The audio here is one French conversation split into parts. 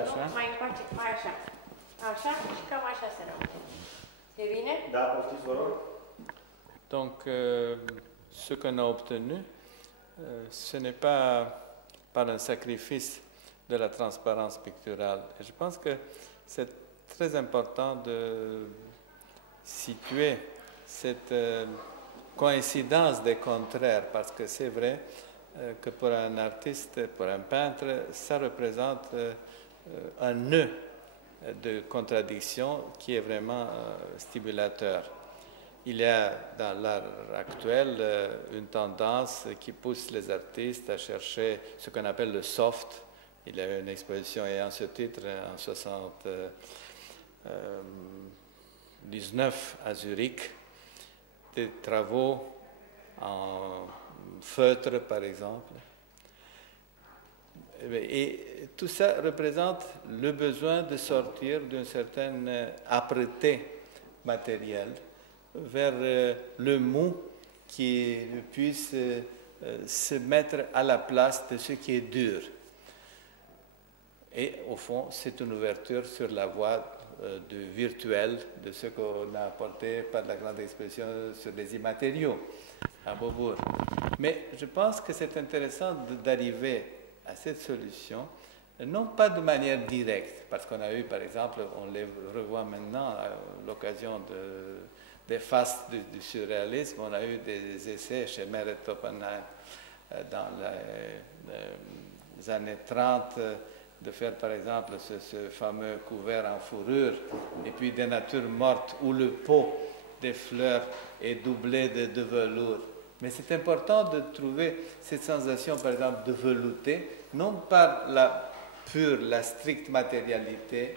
Așa? Mai încoace, mai așa. Așa și cam așa se rămâne. E bine? Da, poftiți, vă rog. Donc, ce qu'on a obtenu, ce n'est pas par un sacrifice de la transparence picturale. Et je pense que c'est très important de situer cette coïncidence des contraires, parce que c'est vrai que pour un artiste, pour un peintre, ça représente un nœud de contradiction qui est vraiment stimulateur. Il y a dans l'art actuel une tendance qui pousse les artistes à chercher ce qu'on appelle le soft. Il y a eu une exposition ayant ce titre en 1979 à Zurich, des travaux en feutre par exemple. Et tout ça représente le besoin de sortir d'une certaine âpreté matérielle vers le mou qui puisse se mettre à la place de ce qui est dur. Et au fond, c'est une ouverture sur la voie du virtuel, de ce qu'on a apporté par la grande exposition sur les immatériaux à Beaubourg. Mais je pense que c'est intéressant d'arriver à cette solution, non pas de manière directe, parce qu'on a eu, par exemple, on les revoit maintenant à l'occasion des faces du surréalisme, on a eu des essais chez Meret Oppenheim dans les années 30, de faire par exemple ce fameux couvert en fourrure, et puis des natures mortes où le pot des fleurs est doublé de velours. Mais c'est important de trouver cette sensation, par exemple, de velouté, non par la stricte matérialité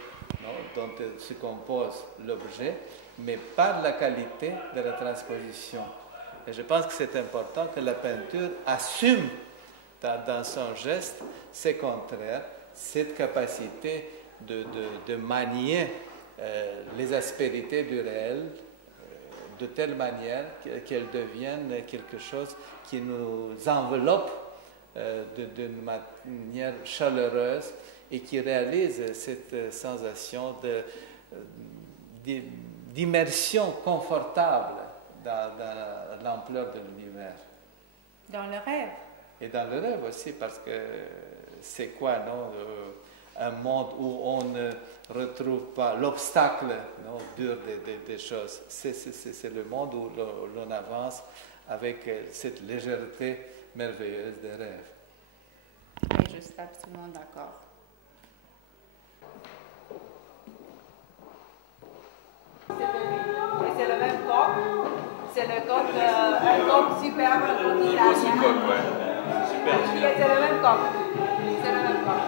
dont se compose l'objet, mais par la qualité de la transposition. Et je pense que c'est important que la peinture assume dans son geste ses contraires, cette capacité de manier les aspérités du réel de telle manière qu'elles deviennent quelque chose qui nous enveloppe d'une manière chaleureuse et qui réalise cette sensation d'immersion confortable dans l'ampleur de l'univers. Dans le rêve. Et dans le rêve aussi, parce que c'est quoi, non, un monde où on ne retrouve pas l'obstacle dur des choses. C'est le monde où l'on avance avec cette légèreté merveilleuse des rêves. Oui, je suis absolument d'accord. C'est le même coq. C'est le coq, un coq superbe, un coq italien. Super, celui-là. C'est le même coq. C'est le même coq.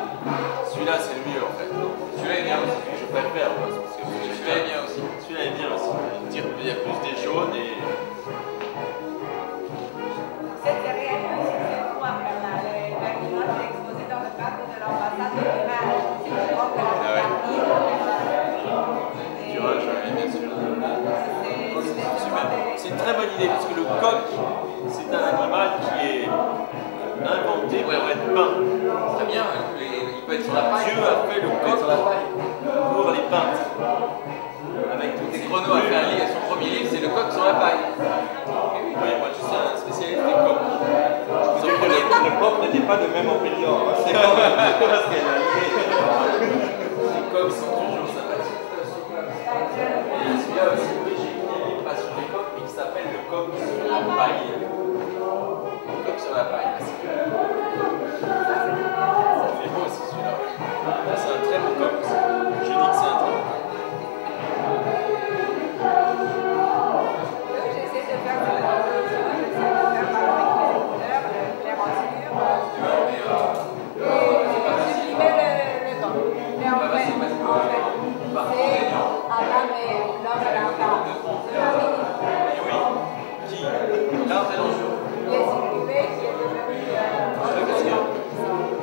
Celui-là, c'est le mieux en fait. Celui-là est bien aussi. Je préfère parce que celui-là est bien aussi. Celui-là est bien aussi. Il y a plus des jaunes et. C'était réel aussi, c'est fou après l'animal est exposé dans le cadre de l'ambassade de l'image. C'est le coq de la Tartine. Durage, bien sûr. C'est une très bonne idée parce que le coq, c'est un animal qui est inventé pour être peint. Très bien, il peut être sur la paille. Dieu a fait le coq pour les peintres. Avec toutes Des Chrono a fait un livre, son premier livre, c'est le coq sur la paille. Oui, moi je suis un spécialiste des coqs. Sauf que le coq n'était pas de même opinion. C'est comme parce qu'elle a lié. Les coqs sont toujours sympathiques. Et celui-là aussi, oui, j'ai écrit un livre pas sur les coqs, mais qui s'appelle Le coq sur la paille. Le coq sur la paille. Il est beau aussi celui-là. C'est un très beau coq. Je dis que c'est un très beau coq. J'essaie de faire de la composition, j'essaie de faire par avec les couleurs, le clair-obscur. Et supprimer le coq. Mais en fait, c'est Adam et l'homme et l'enfant. Et oui, qui l'art est dangereux. Les supprimés qui est devenu.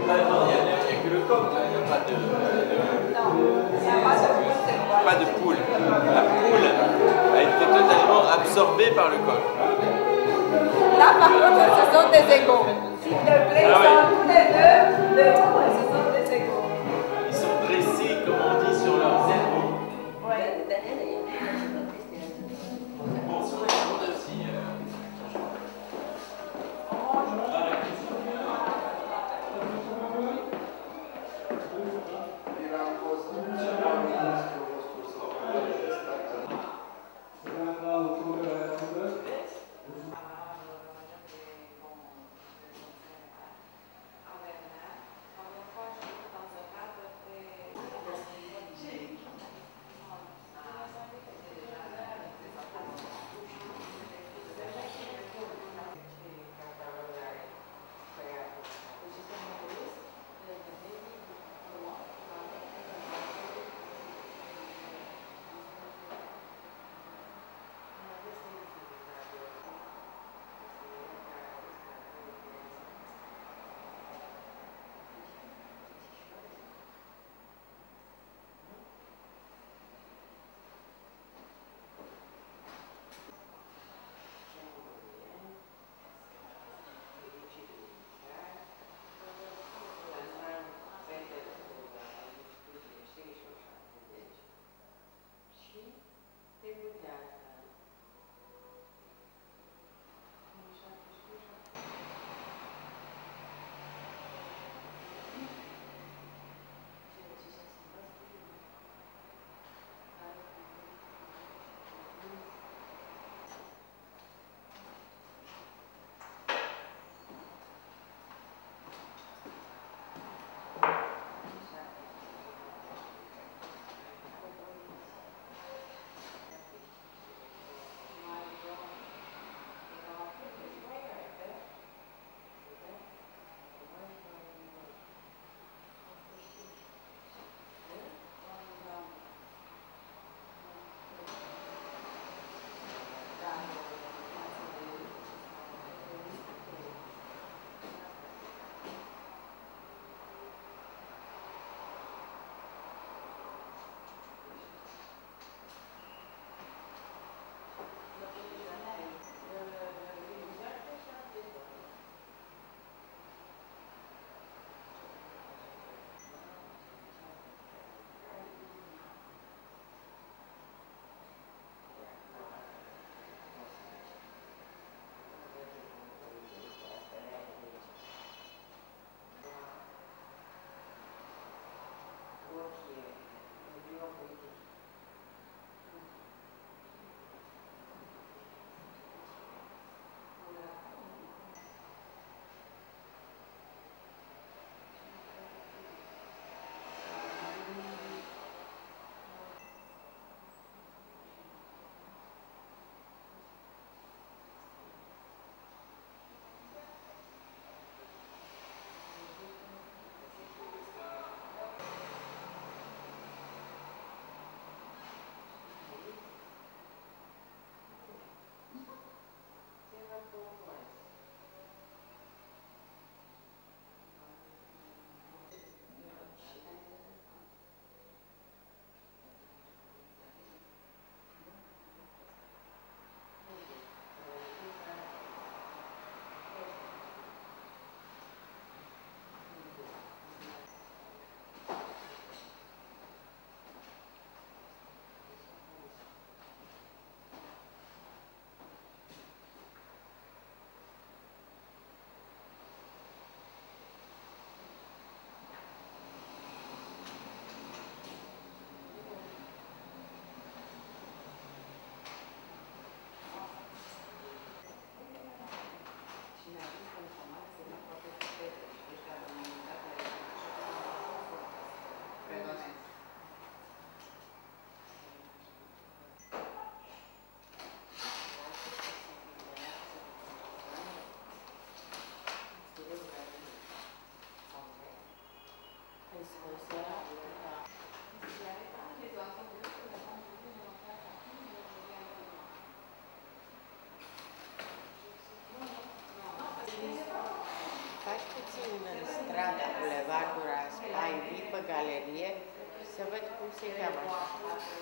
Non, il n'y a que le coq, là. Il n'y a pas de. Non, il n'y a pas de poule, c'est quoi? Pas de poule. La poule a été totalement absorbée par le coq. Là, par contre, ce sont des égaux. S'il te plaît, ils sont tous les deux debout et ce sont des égaux. Ils sont dressés. în strada Bulevardul Raspail, pe galerie, să văd cum se cheamă așa.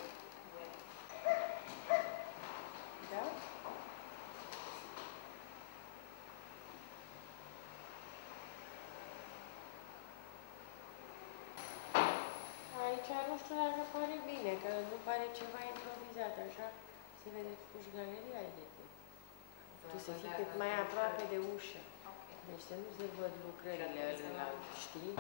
Da? Aici nu știu dacă pare bine, că nu pare ceva improvizat, așa. Se vede totuși galeria e. Tu să fii cât mai aproape de ușă. Deci să nu se văd lucrările ăla, știi?